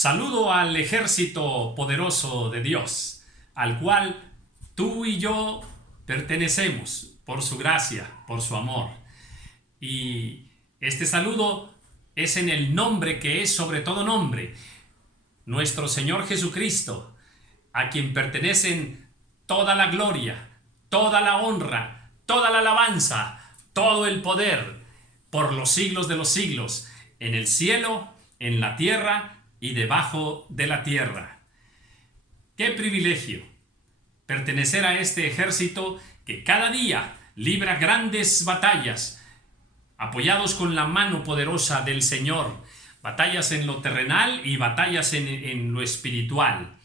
Saludo al ejército poderoso de Dios, al cual tú y yo pertenecemos por su gracia, por su amor. Y este saludo es en el nombre que es sobre todo nombre, nuestro Señor Jesucristo, a quien pertenecen toda la gloria, toda la honra, toda la alabanza, todo el poder, por los siglos de los siglos, en el cielo, en la tierra y debajo de la tierra. ¡Qué privilegio pertenecer a este ejército que cada día libra grandes batallas, apoyados con la mano poderosa del Señor, batallas en lo terrenal y batallas en lo espiritual?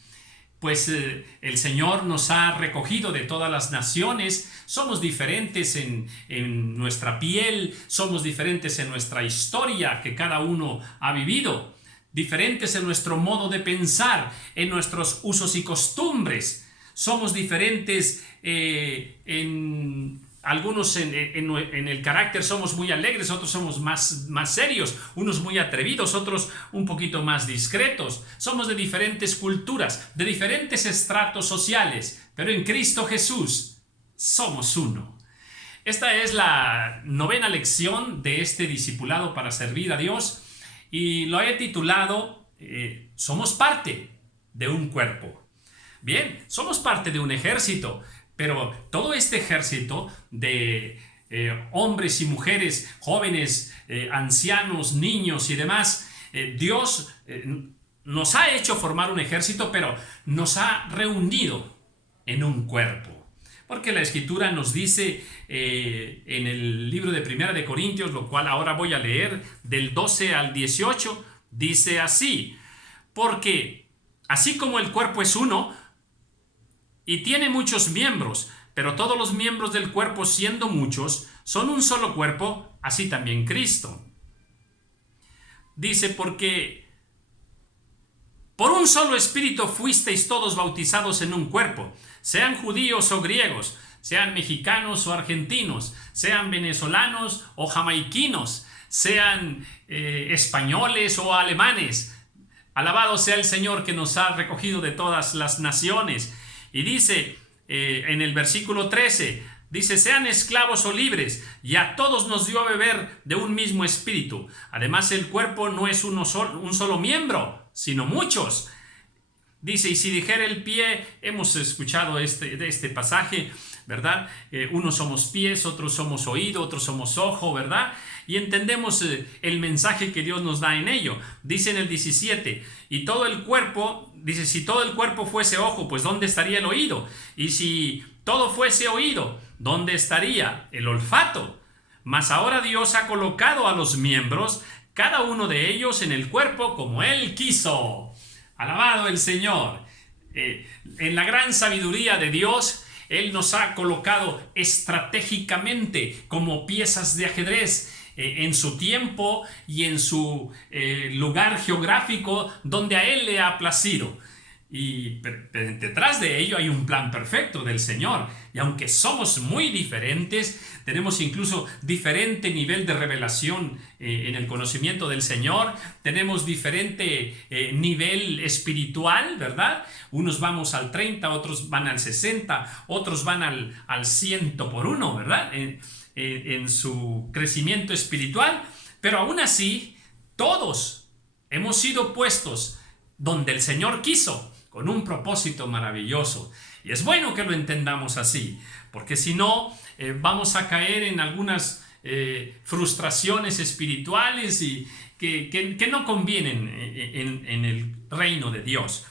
Pues el Señor nos ha recogido de todas las naciones, somos diferentes en nuestra piel, somos diferentes en nuestra historia que cada uno ha vivido, diferentes en nuestro modo de pensar, en nuestros usos y costumbres, somos diferentes algunos en el carácter somos muy alegres, otros somos más serios, unos muy atrevidos, otros un poquito más discretos. Somos de diferentes culturas, de diferentes estratos sociales, pero en Cristo Jesús somos uno. Esta es la 9ª lección de este discipulado para servir a Dios y lo he titulado Somos parte de un cuerpo. Bien, somos parte de un ejército, pero todo este ejército de hombres y mujeres, jóvenes, ancianos, niños y demás, Dios nos ha hecho formar un ejército, pero nos ha reunido en un cuerpo. Porque la Escritura nos dice en el libro de Primera de Corintios, lo cual ahora voy a leer, del 12 al 18, dice así: porque así como el cuerpo es uno, y tiene muchos miembros, pero todos los miembros del cuerpo, siendo muchos, son un solo cuerpo, así también Cristo. Dice, porque por un solo espíritu fuisteis todos bautizados en un cuerpo, sean judíos o griegos, sean mexicanos o argentinos, sean venezolanos o jamaiquinos, sean españoles o alemanes. Alabado sea el Señor que nos ha recogido de todas las naciones. Y dice en el versículo 13, dice, sean esclavos o libres, y a todos nos dio a beber de un mismo espíritu. Además, el cuerpo no es un solo miembro, sino muchos. Dice, y si dijera el pie, hemos escuchado de este pasaje, ¿verdad? Unos somos pies, otros somos oído, otros somos ojo, ¿verdad? Y entendemos el mensaje que Dios nos da en ello. Dice en el 17, y todo el cuerpo, dice, si todo el cuerpo fuese ojo, pues ¿dónde estaría el oído? Y si todo fuese oído, ¿dónde estaría el olfato? Mas ahora Dios ha colocado a los miembros, cada uno de ellos en el cuerpo como Él quiso. Alabado el Señor. En la gran sabiduría de Dios, Él nos ha colocado estratégicamente como piezas de ajedrez en su tiempo y en su lugar geográfico donde a Él le ha placido. Y detrás de ello hay un plan perfecto del Señor. Y aunque somos muy diferentes, tenemos incluso diferente nivel de revelación en el conocimiento del Señor, tenemos diferente nivel espiritual, ¿verdad? Unos vamos al 30, otros van al 60, otros van al 100 por 1, ¿verdad? En su crecimiento espiritual, pero aún así, todos hemos sido puestos donde el Señor quiso, con un propósito maravilloso. Y es bueno que lo entendamos así, porque si no, vamos a caer en algunas frustraciones espirituales y que no convienen en el reino de Dios.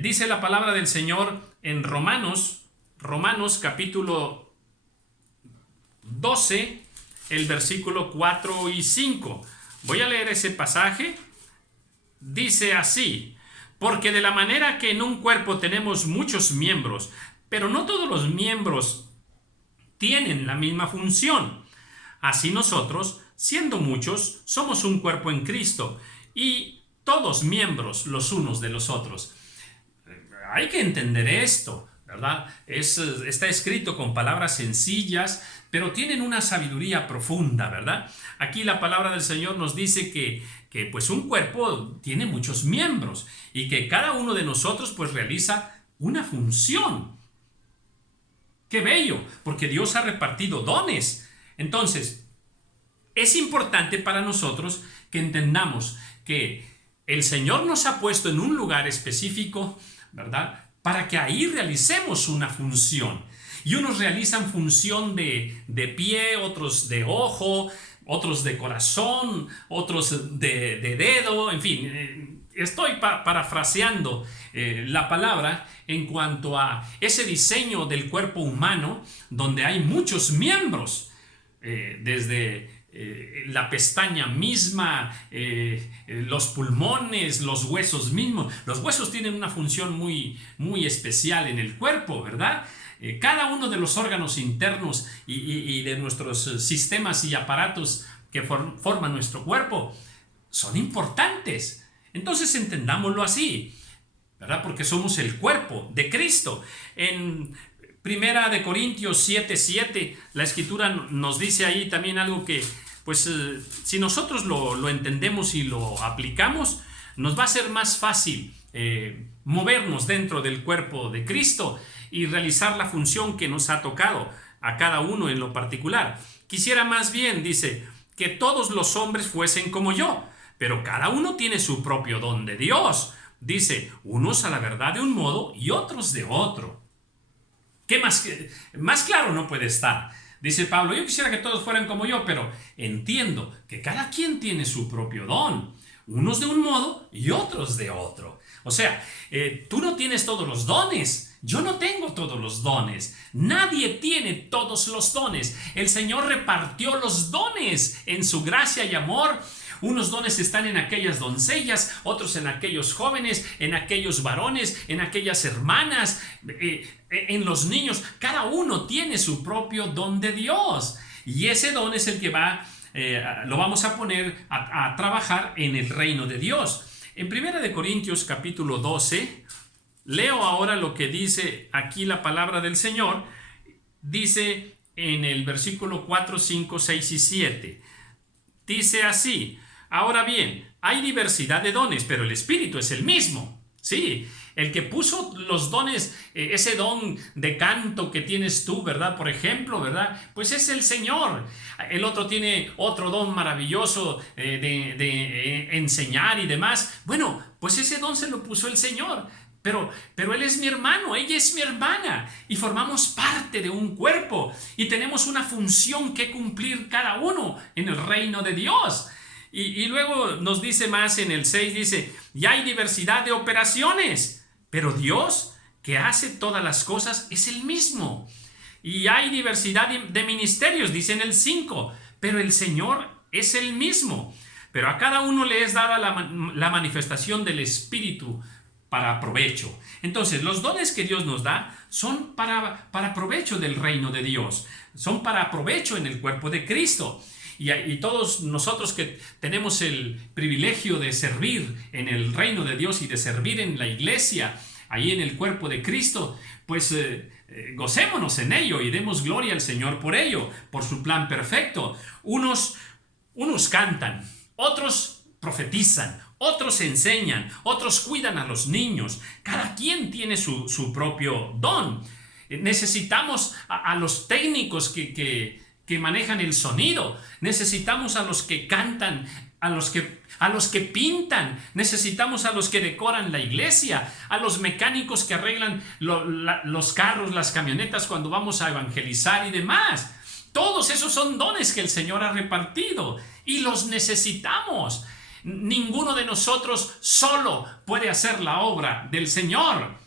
Dice la palabra del Señor en Romanos capítulo 12, el versículo 4 y 5. Voy a leer ese pasaje. Dice así: porque de la manera que en un cuerpo tenemos muchos miembros, pero no todos los miembros tienen la misma función, así nosotros, siendo muchos, somos un cuerpo en Cristo, y todos miembros los unos de los otros. Hay que entender esto, ¿verdad? Está escrito con palabras sencillas, pero tienen una sabiduría profunda, ¿verdad? Aquí la palabra del Señor nos dice que pues un cuerpo tiene muchos miembros y que cada uno de nosotros pues realiza una función. ¡Qué bello! Porque Dios ha repartido dones. Entonces, es importante para nosotros que entendamos que el Señor nos ha puesto en un lugar específico, ¿verdad? Para que ahí realicemos una función. Y unos realizan función de pie, otros de ojo, otros de corazón, otros de dedo, en fin. Estoy parafraseando la palabra en cuanto a ese diseño del cuerpo humano donde hay muchos miembros, desde la pestaña misma, los pulmones, los huesos mismos. Los huesos tienen una función muy, muy especial en el cuerpo, ¿verdad? Cada uno de los órganos internos y de nuestros sistemas y aparatos que forman nuestro cuerpo son importantes. Entonces entendámoslo así, ¿verdad? Porque somos el cuerpo de Cristo. En Primera de Corintios 7:7, la Escritura nos dice ahí también algo que, pues, si nosotros lo entendemos y lo aplicamos, nos va a ser más fácil movernos dentro del cuerpo de Cristo y realizar la función que nos ha tocado a cada uno en lo particular. Quisiera más bien, dice, que todos los hombres fuesen como yo, pero cada uno tiene su propio don de Dios. Dice, unos a la verdad de un modo y otros de otro. ¿Qué más claro no puede estar? Dice Pablo, yo quisiera que todos fueran como yo, pero entiendo que cada quien tiene su propio don. Unos de un modo y otros de otro. O sea, tú no tienes todos los dones. Yo no tengo todos los dones. Nadie tiene todos los dones. El Señor repartió los dones en su gracia y amor. Unos dones están en aquellas doncellas, otros en aquellos jóvenes, en aquellos varones, en aquellas hermanas, en los niños. Cada uno tiene su propio don de Dios. Y ese don es el que lo vamos a poner a trabajar en el reino de Dios. En 1 de Corintios capítulo 12, leo ahora lo que dice aquí la palabra del Señor. Dice en el versículo 4, 5, 6 y 7. Dice así: ahora bien, hay diversidad de dones, pero el Espíritu es el mismo. Sí, el que puso los dones, ese don de canto que tienes tú, ¿verdad? Por ejemplo, ¿verdad? Pues es el Señor. El otro tiene otro don maravilloso de enseñar y demás. Bueno, pues ese don se lo puso el Señor. Pero él es mi hermano, ella es mi hermana y formamos parte de un cuerpo y tenemos una función que cumplir cada uno en el reino de Dios. Y luego nos dice más en el 6, dice, y hay diversidad de operaciones, pero Dios que hace todas las cosas es el mismo. Y hay diversidad de ministerios, dice en el 5, pero el Señor es el mismo. Pero a cada uno le es dada la manifestación del Espíritu para provecho. Entonces, los dones que Dios nos da son para provecho del reino de Dios, son para provecho en el cuerpo de Cristo. Y todos nosotros que tenemos el privilegio de servir en el reino de Dios y de servir en la iglesia, ahí en el cuerpo de Cristo, pues gocémonos en ello y demos gloria al Señor por ello, por su plan perfecto. Unos cantan, otros profetizan, otros enseñan, otros cuidan a los niños. Cada quien tiene su propio don. Necesitamos a los técnicos que manejan el sonido. Necesitamos a los que cantan, a los que pintan. Necesitamos a los que decoran la iglesia, a los mecánicos que arreglan los carros, las camionetas cuando vamos a evangelizar y demás. Todos esos son dones que el Señor ha repartido y los necesitamos. Ninguno de nosotros solo puede hacer la obra del Señor.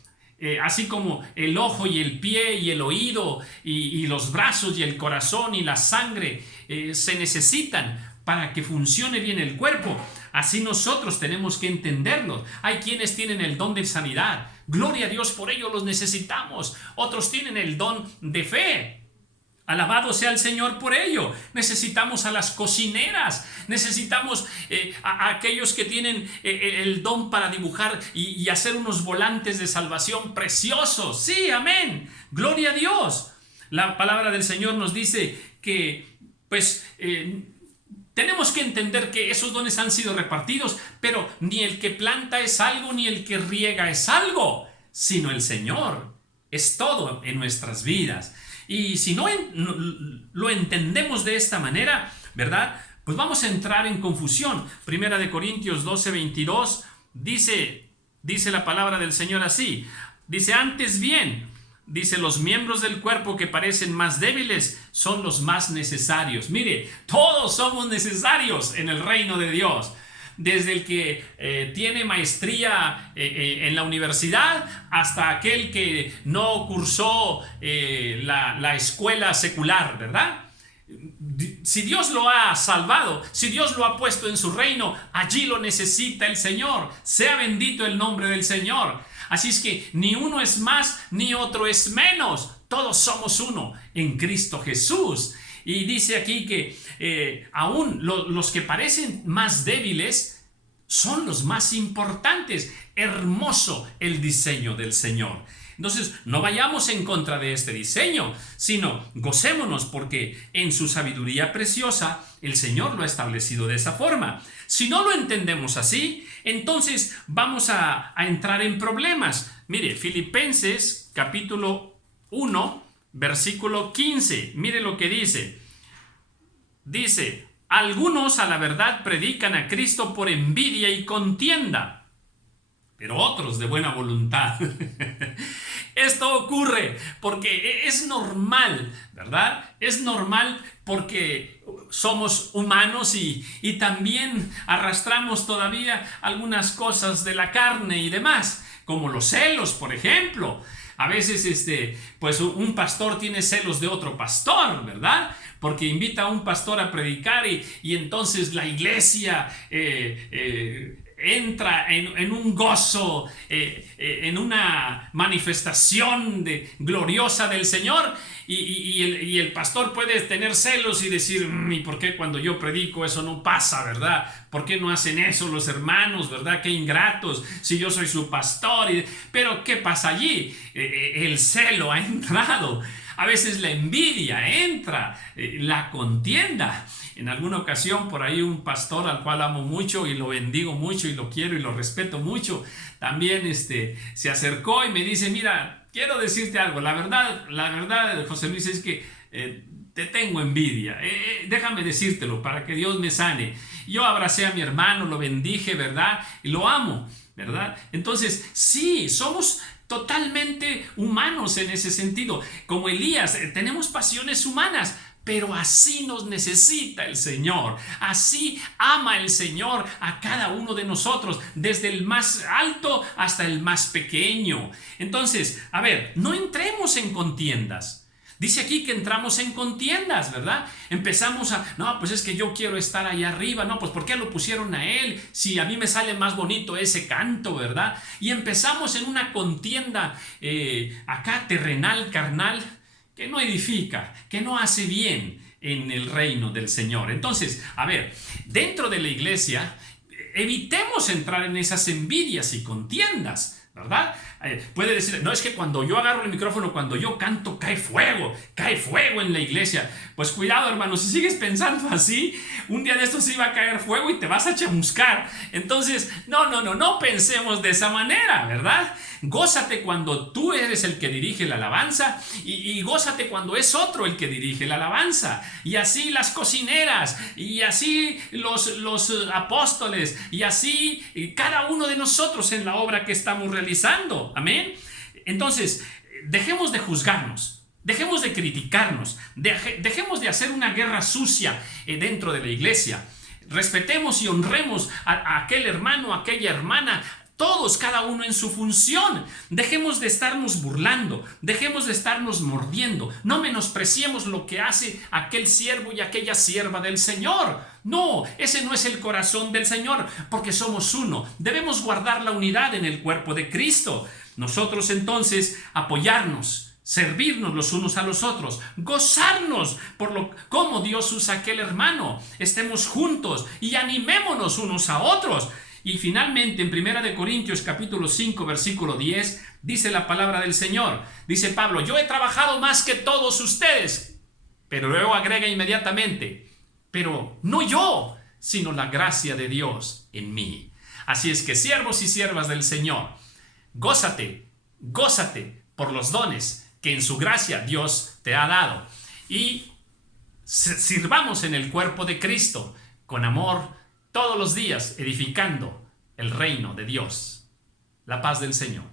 Así como el ojo y el pie y el oído y los brazos y el corazón y la sangre se necesitan para que funcione bien el cuerpo, así nosotros tenemos que entenderlo. Hay quienes tienen el don de sanidad, gloria a Dios por ello, los necesitamos. Otros tienen el don de fe. Alabado sea el Señor por ello. Necesitamos a las cocineras, necesitamos a aquellos que tienen el don para dibujar y hacer unos volantes de salvación preciosos. Sí, amén. Gloria a Dios. La palabra del Señor nos dice que pues tenemos que entender que esos dones han sido repartidos, pero ni el que planta es algo, ni el que riega es algo, sino el Señor es todo en nuestras vidas. Y si no lo entendemos de esta manera, ¿verdad? Pues vamos a entrar en confusión. Primera de Corintios 12:22 dice la palabra del Señor así. Dice, antes bien, dice, los miembros del cuerpo que parecen más débiles son los más necesarios. Mire, todos somos necesarios en el reino de Dios. Desde el que tiene maestría en la universidad hasta aquel que no cursó la escuela secular, ¿verdad? Si Dios lo ha salvado, si Dios lo ha puesto en su reino, allí lo necesita el Señor. Sea bendito el nombre del Señor. Así es que ni uno es más, ni otro es menos. Todos somos uno en Cristo Jesús. Y dice aquí que aún los que parecen más débiles son los más importantes. Hermoso el diseño del Señor. Entonces, no vayamos en contra de este diseño, sino gocémonos porque en su sabiduría preciosa el Señor lo ha establecido de esa forma. Si no lo entendemos así, entonces vamos a entrar en problemas. Mire, Filipenses capítulo 1, versículo 15. Mire lo que dice. Dice, algunos a la verdad predican a Cristo por envidia y contienda, pero otros de buena voluntad. Esto ocurre porque es normal, ¿verdad? Es normal porque somos humanos y también arrastramos todavía algunas cosas de la carne y demás, como los celos, por ejemplo. A veces pues un pastor tiene celos de otro pastor, ¿verdad? Porque invita a un pastor a predicar y entonces la iglesia entra en un gozo, en una manifestación gloriosa del Señor y el pastor puede tener celos y decir, ¿y por qué cuando yo predico eso no pasa, verdad? ¿Por qué no hacen eso los hermanos, verdad? Qué ingratos, si yo soy su pastor. Pero ¿qué pasa allí? El celo ha entrado. A veces la envidia entra, la contienda. En alguna ocasión por ahí un pastor al cual amo mucho y lo bendigo mucho y lo quiero y lo respeto mucho, también se acercó y me dice, mira, quiero decirte algo, la verdad, José Luis, es que te tengo envidia, déjame decírtelo para que Dios me sane. Yo abracé a mi hermano, lo bendije, ¿verdad? Y lo amo, ¿verdad? Entonces, sí, somos totalmente humanos en ese sentido. Como Elías, tenemos pasiones humanas, pero así nos necesita el Señor. Así ama el Señor a cada uno de nosotros, desde el más alto hasta el más pequeño. Entonces, a ver, no entremos en contiendas. Dice aquí que entramos en contiendas, ¿verdad? Empezamos no, pues es que yo quiero estar allá arriba, no, pues ¿por qué lo pusieron a él? Si a mí me sale más bonito ese canto, ¿verdad? Y empezamos en una contienda acá terrenal, carnal, que no edifica, que no hace bien en el reino del Señor. Entonces, a ver, dentro de la iglesia, evitemos entrar en esas envidias y contiendas, ¿verdad? Puede decir, no, es que cuando yo agarro el micrófono, cuando yo canto, cae fuego en la iglesia. Pues cuidado, hermano, si sigues pensando así, un día de estos iba a caer fuego y te vas a chamuscar. Entonces, no pensemos de esa manera, ¿verdad? Gózate cuando tú eres el que dirige la alabanza y gózate cuando es otro el que dirige la alabanza. Y así las cocineras, y así los apóstoles, y así cada uno de nosotros en la obra que estamos realizando. Amén. Entonces, dejemos de juzgarnos, dejemos de criticarnos, dejemos de hacer una guerra sucia dentro de la iglesia. Respetemos y honremos a aquel hermano, a aquella hermana, todos, cada uno en su función. Dejemos de estarnos burlando, dejemos de estarnos mordiendo, no menospreciemos lo que hace aquel siervo y aquella sierva del Señor. No, ese no es el corazón del Señor, porque somos uno. Debemos guardar la unidad en el cuerpo de Cristo. Nosotros entonces apoyarnos, servirnos los unos a los otros, gozarnos por cómo Dios usa a aquel hermano. Estemos juntos y animémonos unos a otros. Y finalmente en 1 Corintios capítulo 5 versículo 10 dice la palabra del Señor. Dice Pablo, yo he trabajado más que todos ustedes. Pero luego agrega inmediatamente, pero no yo, sino la gracia de Dios en mí. Así es que, siervos y siervas del Señor, gózate, gózate por los dones que en su gracia Dios te ha dado. Y sirvamos en el cuerpo de Cristo con amor todos los días, edificando el reino de Dios. La paz del Señor.